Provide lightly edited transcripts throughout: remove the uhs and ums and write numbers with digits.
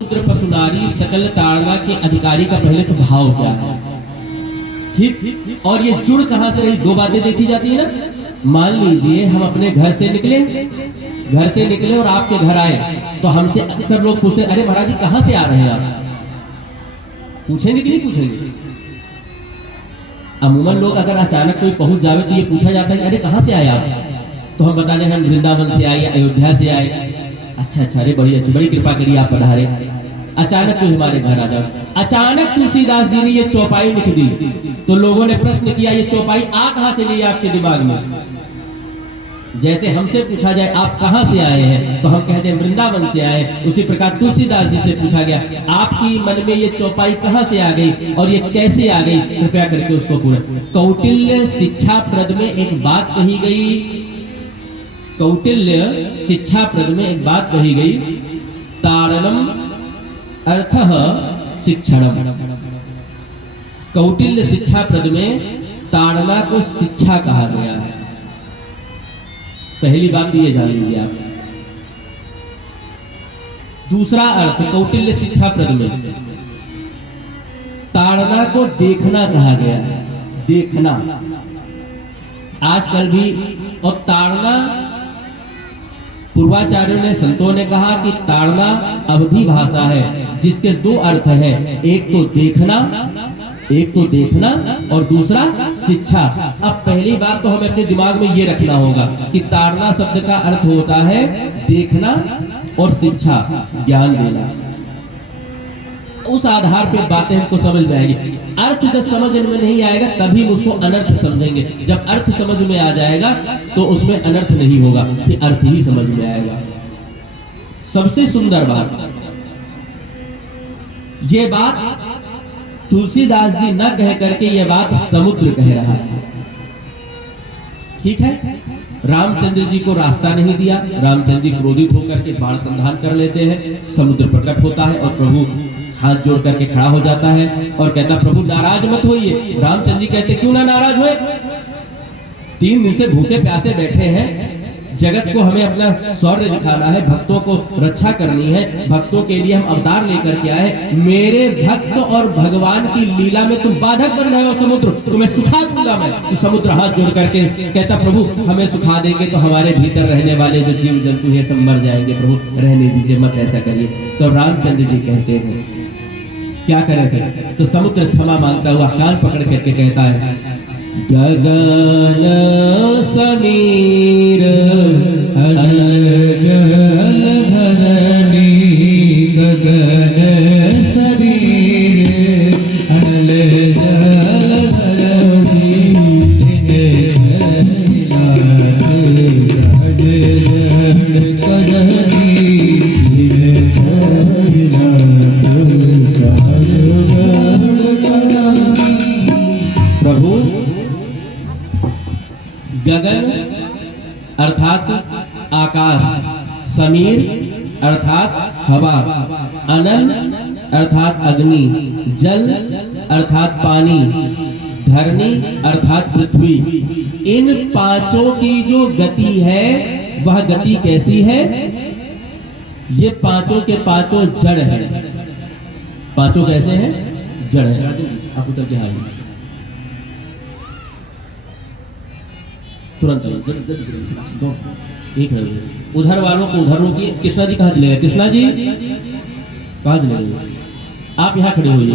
पुत्र पशुनारी सकल ताड़ना के अधिकारी का पहले तो भाव क्या है, ठीक। और ये जुड़ कहां से रही, दो बातें देखी जाती है ना। मान लीजिए हम अपने घर से निकले और आपके घर आए, तो हमसे अक्सर लोग पूछते हैं, अरे महाराज जी कहां से आ रहे हैं आप? पूछेंगे कि नहीं पूछेंगे? अमूमन लोग अगर अचानक कोई पहुंच जावे तो ये पूछा जाता है, अरे कहां से आए आप? तो हम बता दें हम वृंदावन से आए, अयोध्या से आए। अच्छा, अरे बड़ी कृपा करिए आप पधारे। अचानक कोई हमारे घर आ जाओ। अचानक तुलसीदास जी ने ये चौपाई लिख दी, तो लोगों ने प्रश्न किया, ये चौपाई आ कहां से ली आपके दिमाग में? जैसे हमसे पूछा जाए आप कहां से आए हैं, तो हम कहते हैं वृंदावन से आए। उसी प्रकार तुलसीदास जी से पूछा गया, आपकी मन में ये चौपाई कहां से आ गई और ये कैसे आ गई, कृपया करके उसको पूरा। कौटिल्य शिक्षा प्रद में एक बात कही गई, कौटिल्य शिक्षा प्रद में एक बात कही गई, ताड़नम अर्थः शिक्षणम। कौटिल्य शिक्षा प्रद में ताड़ना को शिक्षा कहा गया है। पहली बात तो ये जान लीजिए आप। दूसरा अर्थ कौटिल्य शिक्षा प्रद में ताड़ना को देखना कहा गया है, देखना। आजकल भी, और ताड़ना पूर्वाचार्यों ने, संतों ने कहा कि ताड़ना अवधि भाषा है जिसके दो अर्थ हैं, एक तो देखना और दूसरा शिक्षा। अब पहली बात तो हमें अपने दिमाग में ये रखना होगा कि ताड़ना शब्द का अर्थ होता है देखना और शिक्षा, ज्ञान देना। उस आधार पे बातें हमको समझ में आएगी। अर्थ जब समझ में नहीं आएगा तभी हम उसको अनर्थ समझेंगे। जब अर्थ समझ में आ जाएगा तो उसमें अनर्थ नहीं होगा, फिर अर्थ ही समझ में आएगा। सबसे सुंदर बात, ये बात तुलसीदास जी न कह करके ये बात समुद्र कह रहा है, ठीक है। रामचंद्र जी को रास्ता नहीं दिया, रामचंद्र जी क्रोधित होकर के बाण संधान कर लेते हैं, समुद्र प्रकट होता है और प्रभु हाथ जोड़ करके खड़ा हो जाता है और कहता, प्रभु नाराज मत होइए। रामचंद्र जी कहते, क्यों ना नाराज हुए? 3 दिन से भूखे प्यासे बैठे हैं, जगत को हमें अपना शौर्य दिखाना है, भक्तों को रक्षा करनी है, भक्तों के लिए हम अवतार लेकर के आए। मेरे भक्त और भगवान की लीला में तुम बाधक बन रहे हो समुद्र, तुम्हें सुखा दूंगा मैं। तो समुद्र हाथ जोड़ करके कहता, प्रभु हमें सुखा देंगे तो हमारे भीतर रहने वाले जो जीव जंतु हैं सब मर जाएंगे, प्रभु रहने दीजिए, मत ऐसा करिए। तो रामचंद्र जी कहते हैं, क्या करें फिर? तो समुद्र क्षमा मांगता हुआ कान पकड़ करके कहता है, गगन समीर अनल जल धरनी, गगन समीर अनल जल धरनी, प्रभु गगन अर्थात आकाश, समीर अर्थात हवा, अनल अर्थात अग्नि, जल अर्थात पानी, धरनी अर्थात पृथ्वी। इन पांचों की जो गति है वह गति कैसी है? ये पांचों के पांचों जड़ है। पांचों कैसे हैं? जड़ है। आप उतर के हाल तुरंत एक उधर वालों को उधर रोकिए। कृष्णा जी कहाँ चले गए? कृष्णा जी कहाँ चले गए? आप यहाँ खड़े होइए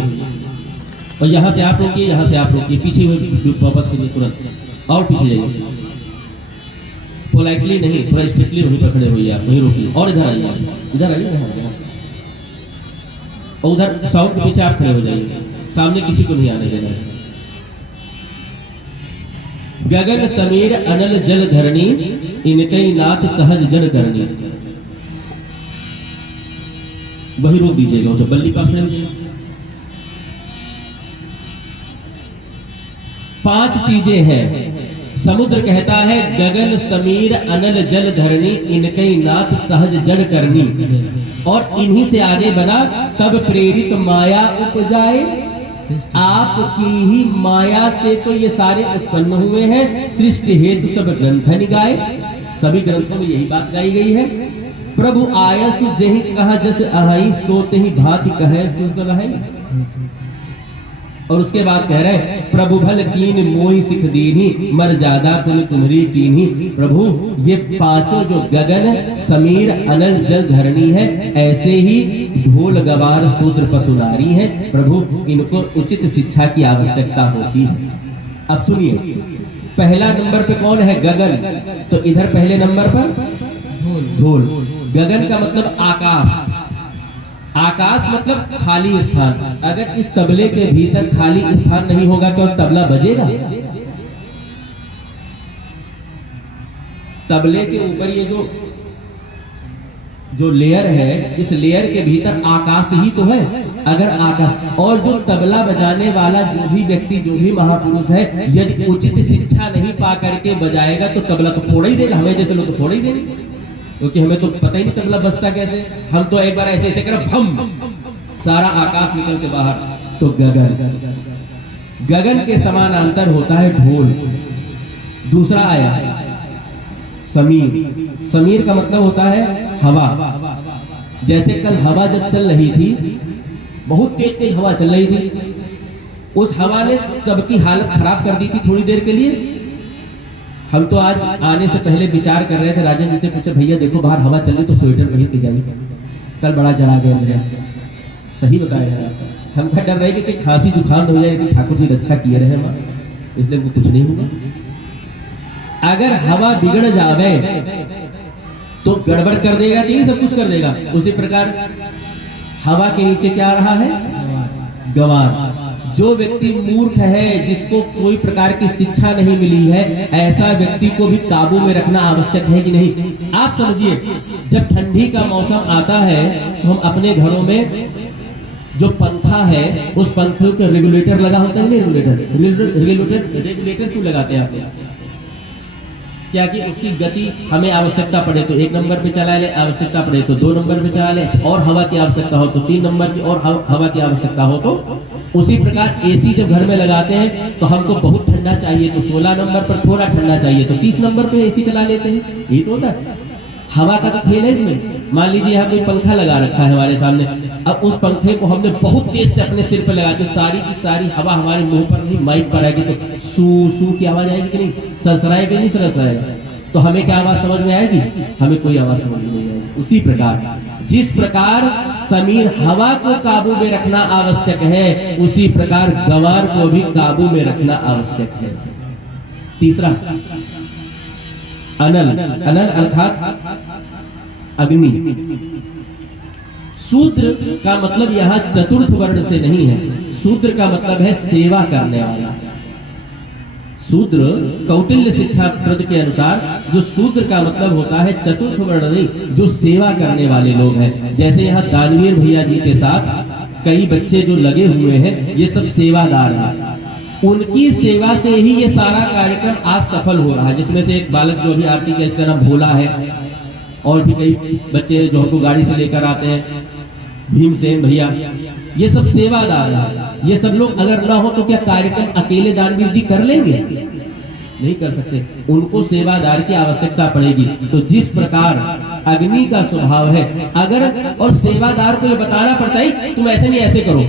और यहाँ से आप रोकिए, यहाँ से आप रोकिए, पीछे वापस करिए तुरंत और पीछे जाइए। पोलाइटली नहीं, थोड़ा स्ट्रिक्टली वहीं पर खड़े होइए, आप वहीं रोकिए। और इधर आइए, इधर आइए, और उधर साउंड के पीछे आप खड़े हो जाइए, सामने किसी को नहीं आने देना है। गगन समीर अनल जल धरनी, इनकई नाथ सहज जड़ करनी। वही रोक दीजिएगा, तो बल्ली पास नहीं। 5 चीजें हैं। समुद्र कहता है गगन समीर अनल जल धरनी, इनकई नाथ सहज जड़ करनी। और इन्हीं से आगे बना, तब प्रेरित माया उपजाए, आपकी ही माया से तो ये सारे उत्पन्न हुए हैं। सृष्टि हेतु सब ग्रंथ निगाए, सभी ग्रंथों में यही बात गाई गई है। प्रभु आयस जही कहा जस अहाई सोते ही भांति कहे सुन है। और उसके बाद कह रहे हैं प्रभु भल कीन मोई सिख दीनी मर ज्यादा पुन तुम्हारी कीनी। प्रभु ये पांचों जो गगन समीर अनल जल धरणी है, ऐसे ही ढोल गवार सूत्र पशुनारी है, प्रभु इनको उचित शिक्षा की आवश्यकता होती है। अब सुनिए, पहला नंबर पे कौन है? गगन। तो इधर पहले नंबर पर ढोल। गगन का मतलब आकाश। आकाश मतलब खाली स्थान। अगर इस तबले के भीतर खाली स्थान नहीं होगा तो तबला बजेगा? तबले के ऊपर ये जो लेयर है, इस लेयर के भीतर आकाश ही तो है। अगर आकाश और जो तबला बजाने वाला जो भी व्यक्ति, जो भी महापुरुष है, यदि उचित शिक्षा नहीं पा करके बजाएगा तो तबला तो फोड़ ही देगा। हमें जैसे लोग तो फोड़ ही देंगे, क्योंकि हमें तो पता ही नहीं तबला बजता कैसे। हम तो एक बार ऐसे ऐसे करें भम, सारा आकाश निकल के बाहर। तो गगन के समानांतर होता है ढोल। दूसरा आया समीर। समीर का मतलब होता है हवा। जैसे कल हवा जब चल रही थी, बहुत तेज तेज हवा चल रही थी, उस हवा ने सबकी हालत खराब कर दी थी थोड़ी देर के लिए। हम तो आज आने से पहले विचार कर रहे थे, राजन जी से पूछे भैया देखो बाहर हवा चल रही तो स्वेटर पहन के जाइए। कल बड़ा जला गया मुझे, सही बताया। हम का डर रहे कि खांसी जुकाम हो जाए, कि ठाकुर जी रक्षा किए रहे मां, इसलिए वो कुछ नहीं होगा। अगर हवा बिगड़ जावे तो गड़बड़ कर देगा कि नहीं, सब कुछ कर देगा। उसी प्रकार हवा के नीचे क्या रहा है? गवार। जो व्यक्ति मूर्ख है, जिसको कोई प्रकार की शिक्षा नहीं मिली है, ऐसा व्यक्ति को भी काबू में रखना आवश्यक है कि नहीं? आप समझिए, जब ठंडी का मौसम आता है तो हम अपने घरों में जो पंखा है, उस पंखे के रेगुलेटर लगा होता है। रेगुलेटर क्यों लगाते हैं आप? क्या कि उसकी गति हमें आवश्यकता पड़े तो 1 नंबर पे चला ले, आवश्यकता पड़े तो 2 नंबर पे चला ले, और हवा की आवश्यकता हो तो 3 नंबर की, और हवा की आवश्यकता हो तो। उसी प्रकार एसी जब घर में लगाते हैं तो हमको बहुत ठंडा चाहिए तो 16 नंबर पर, थोड़ा ठंडा चाहिए तो 30 नंबर पे एसी चला लेते हैं। ये तो होता है। हवा का तो खेल है इसमें। मान लीजिए यहाँ कोई पंखा लगा रखा है हमारे सामने, अब उस पंखे को हमने बहुत तेज से अपने सिर पर लगा के सारी की सारी हवा हमारे मुंह पर नहीं, माइक पर आएगी तो सू सू की आवाज आएगी कि नहीं? सरसराएगी नहीं? सरसराएगा तो हमें क्या आवाज समझ में आएगी? हमें कोई आवाज समझ में नहीं आएगी। उसी प्रकार जिस प्रकार समीर हवा को काबू में रखना आवश्यक है, उसी प्रकार गंवार को भी काबू में रखना आवश्यक है। तीसरा अनल। अनल अर्थात अग्नि। शूद्र का मतलब यहाँ चतुर्थ वर्ण से नहीं है। शूद्र का मतलब है सेवा करने वाला। शूद्र कौटिल्य शिक्षा प्रद के अनुसार जो शूद्र का मतलब होता है चतुर्थ वर्ण नहीं, जो सेवा करने वाले लोग हैं। जैसे यहाँ दानवीर भैया जी के साथ कई बच्चे जो लगे हुए हैं, ये सब सेवादार हैं। उनकी सेवा से ही ये सारा कार्यक्रम आज सफल हो रहा है। जिसमें से एक बालक जो अभी आरती का, इसका नाम भोला है, और भी कई बच्चे जो हमको गाड़ी से लेकर आते हैं, भीमसेन भैया, ये सब सेवादार हैं। ये सब लोग अगर ना हो तो क्या कार्यक्रम अकेले दानवीर जी कर लेंगे? नहीं कर सकते। उनको सेवादार की आवश्यकता पड़ेगी। तो जिस प्रकार अग्नि का स्वभाव है, अगर और सेवादार को ये बताना पड़ता है तुम ऐसे नहीं ऐसे करो।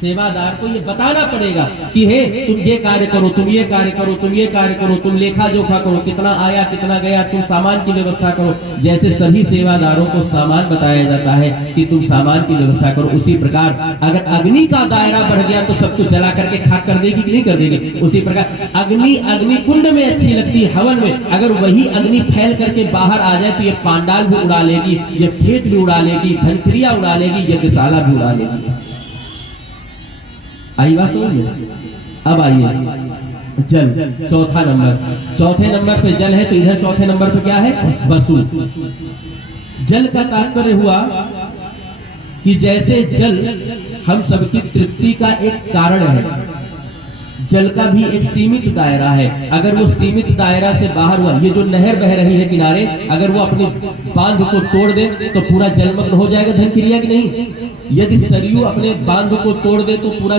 सेवादार को ये बताना पड़ेगा कि हे तुम ये कार्य करो, तुम ये कार्य करो, तुम ये कार्य करो, तुम लेखा जोखा करो, कितना आया कितना गया, तुम सामान की व्यवस्था करो। जैसे सभी सेवादारों को सामान बताया जाता है कि तुम सामान की व्यवस्था करो, उसी प्रकार अगर अग्नि का दायरा बढ़ गया तो सब कुछ जला करके खाक कर देगी कि नहीं कर देगी? उसी प्रकार अग्नि कुंड में अच्छी लगती है, हवन में। अगर वही अग्नि फैल करके बाहर आ जाए तो ये पांडाल भी उड़ा लेगी, ये खेत भी उड़ा लेगी, धनक्रिया उड़ा लेगी, यज्ञशाला भी उड़ा लेगी। आई बात समझ में? अब आइए जल, चौथा नंबर। चौथे नंबर पे जल है तो इधर चौथे नंबर पे क्या है? वसु। जल का तात्पर्य हुआ कि जैसे जल हम सबकी तृप्ति का एक कारण है, जल का भी एक सीमित दायरा है। अगर वो सीमित दायरा से बाहर हुआ, ये जो नहर बह रही है किनारे, अगर वो अपने बांध को तोड़ दे तो पूरा जलमग्न हो जाएगा धन क्रिया की नहीं। यदि सरयू अपने बांध को तोड़ दे तो पूरा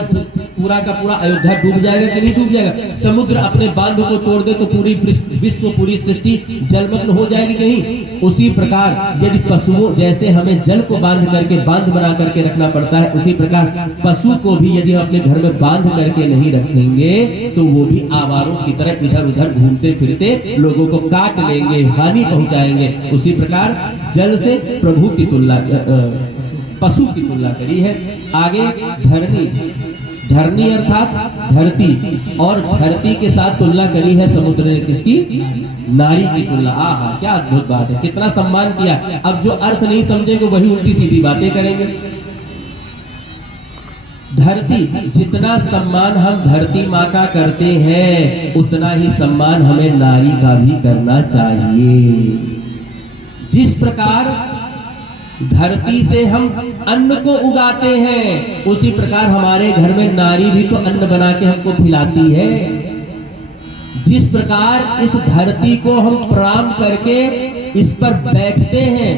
का पूरा अयोध्या डूब जाएगा कि नहीं डूब जाएगा। समुद्र अपने बांध को तोड़ दे तो पूरी विश्व, पूरी सृष्टि जलमग्न हो जाएगी कहीं। उसी प्रकार यदि पशुओं, जैसे हमें जल को बांध करके, बांध बना करके रखना पड़ता है, उसी प्रकार पशु को भी यदि हम अपने घर में बांध करके नहीं रखेंगे तो वो भी आवारों की तरह इधर उधर घूमते फिरते लोगों को काट लेंगे, हानि पहुंचाएंगे। उसी प्रकार जल से प्रभु की तुलना, पशु की तुलना करी है। आगे धरणी, धरणी अर्थात धरती, और धरती के साथ तुलना करी है समुद्र ने किसकी? नारी की तुलना। आहा, क्या अद्भुत बात है, कितना सम्मान किया। अब जो अर्थ नहीं समझेंगे वही उल्टी सीधी बातें करेंगे। धरती, जितना सम्मान हम धरती माँ का करते हैं उतना ही सम्मान हमें नारी का भी करना चाहिए। जिस प्रकार धरती से हम अन्न को उगाते हैं, उसी प्रकार हमारे घर में नारी भी तो अन्न बना के हमको खिलाती है। जिस प्रकार इस धरती को हम प्रणाम करके इस पर बैठते हैं,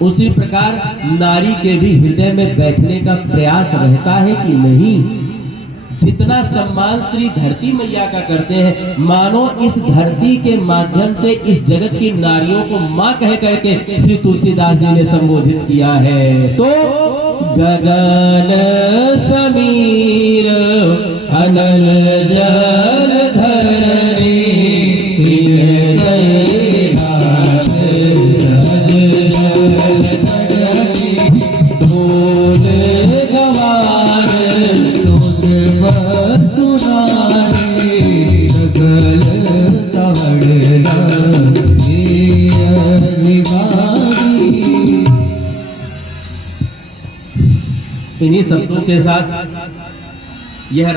उसी प्रकार नारी के भी हृदय में बैठने का प्रयास रहता है कि नहीं। जितना सम्मान श्री धरती मैया का करते हैं, मानो इस धरती के माध्यम से इस जगत की नारियों को माँ कह करके श्री तुलसीदास जी ने संबोधित किया है। तो गगन समीर अनल जल धरणी इन्हीं शब्दों के साथ यह